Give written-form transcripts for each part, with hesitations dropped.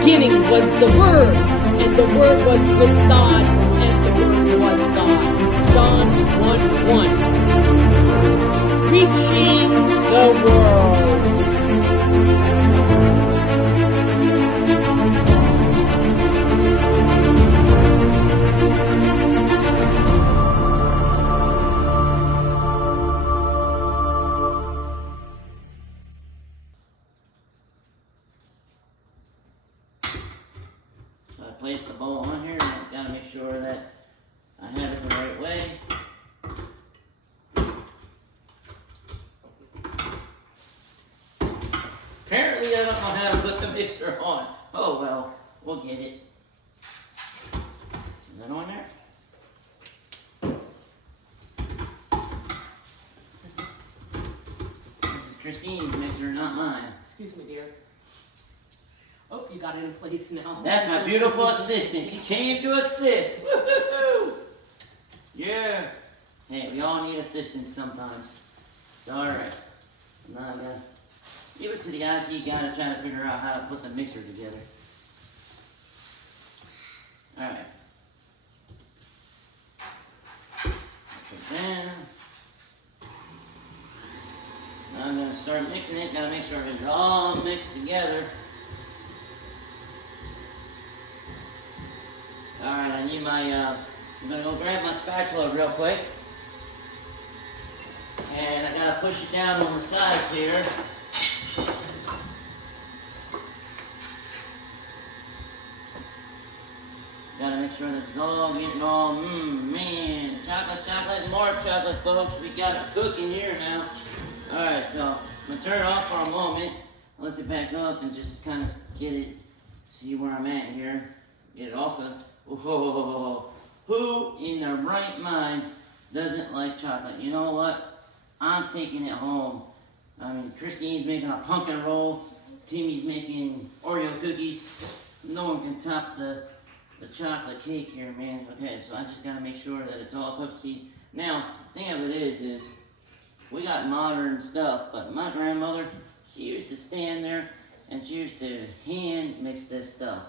beginning was the Word, and the Word was with God, and the Word was God. John 1:1. Reaching the world. So I placed the bowl on here, and I've got to make sure that I have it the right way. Apparently I don't know how to put the mixer on. Oh well, we'll get it. Is that on there? This is Christine's mixer, not mine. Excuse me, dear. Oh, you got it in place now. That's my beautiful assistant. She came to assist. Woo-hoo-hoo. Yeah. Hey, we all need assistance sometimes. It's alright. I'm not gonna give it to the IT guy to try to figure out how to put the mixer together. Alright. Put it down. Now I'm gonna start mixing it. Gotta make sure it's all mixed together. Alright, I need my, I'm gonna go grab my spatula real quick. And I gotta push it down on the sides here. Gotta make sure this is all getting all, man, chocolate, more chocolate, folks. We got it cooking here now. Alright, so I'm gonna turn it off for a moment, lift it back up, and just kind of get it, see where I'm at here. Get it off of. Whoa. Who in their right mind doesn't like chocolate? You know what? I'm taking it home. I mean, Christine's making a pumpkin roll. Timmy's making Oreo cookies. No one can top the chocolate cake here, man. Okay, so I just gotta make sure that it's all cooked. See, now, the thing of it is we got modern stuff, but my grandmother, she used to stand there and she used to hand mix this stuff.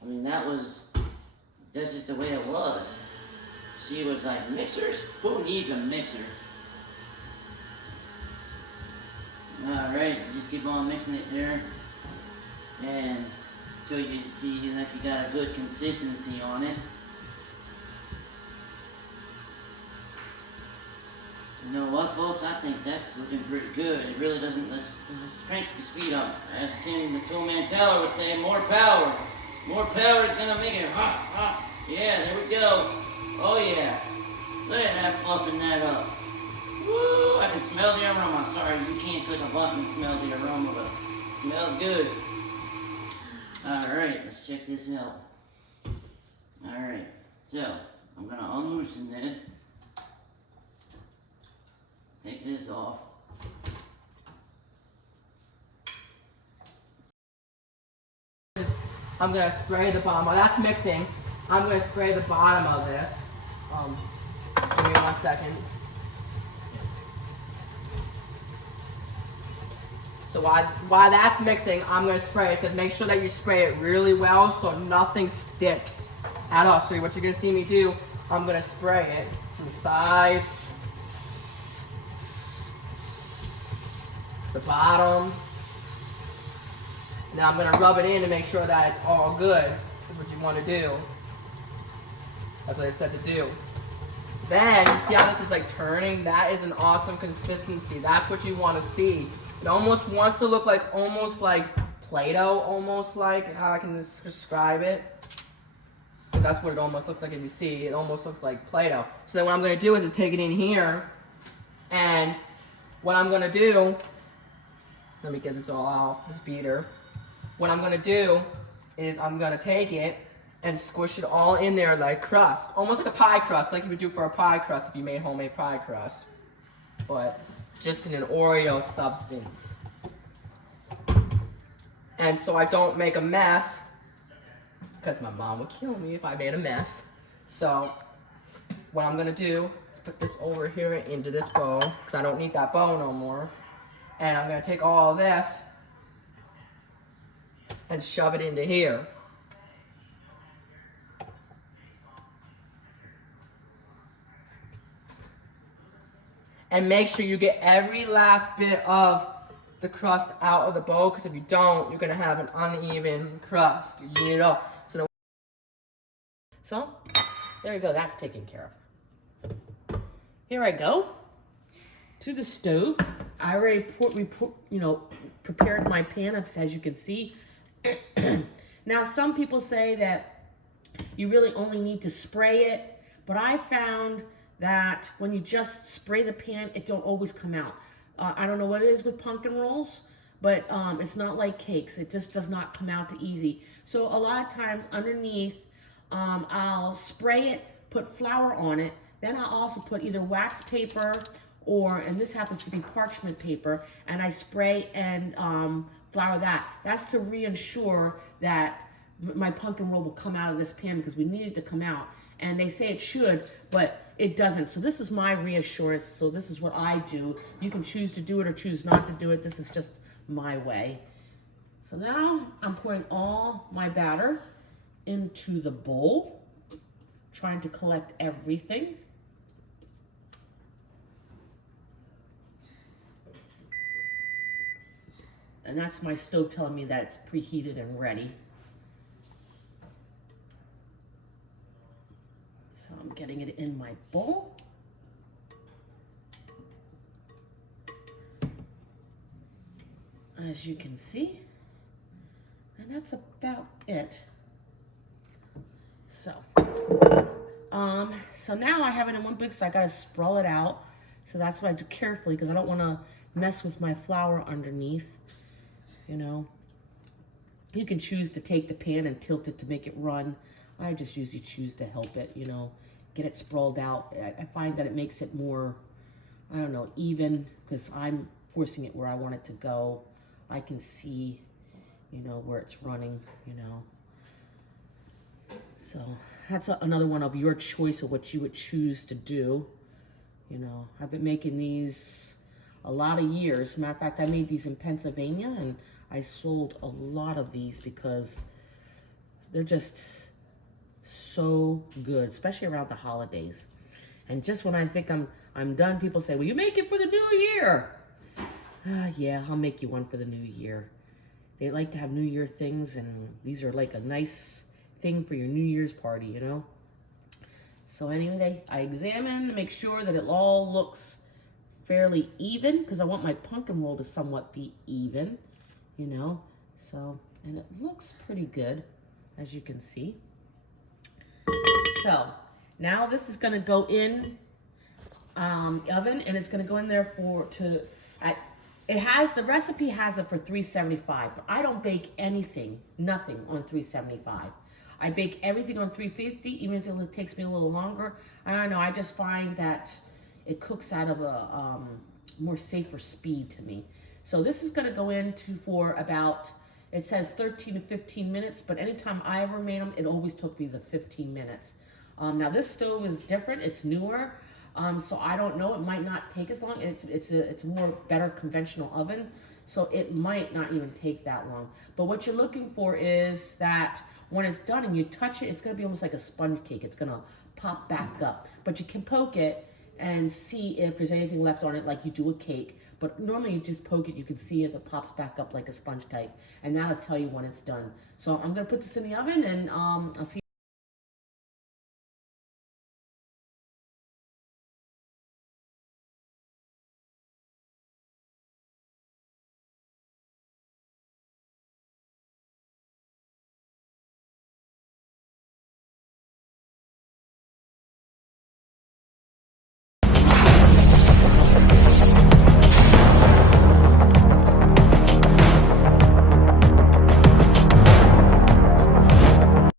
I mean, that's just the way it was. She was like, mixers? Who needs a mixer? Alright, just keep on mixing it there. And until you see that you got a good consistency on it. You know what, folks? I think that's looking pretty good. It really doesn't. Let's crank the speed up. As Tim the Toolman Teller would say, more power. More power is gonna make it hot. Yeah, there we go. Oh yeah. Look at that fluffing that up. Woo! I can smell the aroma. Sorry, you can't click a button and smell the aroma, but it smells good. Alright, let's check this out. Alright, so I'm gonna unloosen this. Take this off. I'm gonna spray the bottom. While that's mixing, I'm gonna spray the bottom of this. Give me 1 second. So while that's mixing, I'm gonna spray it. It says make sure that you spray it really well so nothing sticks at all. So what you're gonna see me do, I'm gonna spray it from the side, the bottom. Now I'm going to rub it in to make sure that it's all good. That's what you want to do. That's what I said to do. Then, you see how this is like turning? That is an awesome consistency. That's what you want to see. It almost wants to look like, almost like Play-Doh, almost like, how I can describe it. Because that's what it almost looks like if you see. It almost looks like Play-Doh. So then what I'm going to do is just take it in here. And what I'm going to do, let me get this all out, this beater. What I'm gonna do is I'm gonna take it and squish it all in there like crust. Almost like a pie crust, like you would do for a pie crust if you made homemade pie crust. But just in an Oreo substance. And so I don't make a mess, because my mom would kill me if I made a mess. So what I'm gonna do is put this over here into this bowl, because I don't need that bowl no more. And I'm gonna take all of this and shove it into here. And make sure you get every last bit of the crust out of the bowl, because if you don't, you're gonna have an uneven crust. You know. So, there you go. That's taken care of. Here I go to the stove. I already prepared my pan, as you can see. Now, some people say that you really only need to spray it, but I found that when you just spray the pan, it don't always come out. I don't know what it is with pumpkin rolls, but it's not like cakes. It just does not come out too easy. So a lot of times underneath, I'll spray it, put flour on it, then I'll also put either wax paper or, and this happens to be parchment paper, and I spray and flour that. That's to reassure that my pumpkin roll will come out of this pan, because we need it to come out. And they say it should, but it doesn't. So this is my reassurance. So this is what I do. You can choose to do it or choose not to do it. This is just my way. So now I'm pouring all my batter into the bowl, trying to collect everything. And that's my stove telling me that it's preheated and ready. So I'm getting it in my bowl. As you can see. And that's about it. So now I have it in one big, so I gotta sprawl it out. So that's what I do carefully, because I don't want to mess with my flour underneath. You know, you can choose to take the pan and tilt it to make it run. I just usually choose to help it, you know, get it sprawled out. I find that it makes it more, I don't know, even, because I'm forcing it where I want it to go. I can see, you know, where it's running, you know. So that's another one of your choice of what you would choose to do. You know, I've been making these a lot of years. Matter of fact, I made these in Pennsylvania, and I sold a lot of these because they're just so good, especially around the holidays. And just when I think I'm done, people say, "Well, you make it for the new year." Yeah, I'll make you one for the new year. They like to have New Year things, and these are like a nice thing for your New Year's party, you know? So anyway, I examine, make sure that it all looks fairly even, because I want my pumpkin roll to somewhat be even, you know? So, and it looks pretty good, as you can see. So, now this is gonna go in oven, and it's gonna go in there the recipe has it for 375, but I don't bake nothing on 375. I bake everything on 350, even if it takes me a little longer. I don't know, I just find that it cooks out of a more safer speed to me. So this is gonna go for about, it says 13 to 15 minutes, but anytime I ever made them, it always took me the 15 minutes. Now this stove is different, it's newer. So I don't know, it might not take as long. It's a more better conventional oven, so it might not even take that long. But what you're looking for is that when it's done and you touch it, it's gonna be almost like a sponge cake. It's gonna pop back up. But you can poke it and see if there's anything left on it like you do a cake. But normally you just poke it, you can see if it pops back up like a sponge cake. And that'll tell you when it's done. So I'm gonna put this in the oven, and I'll see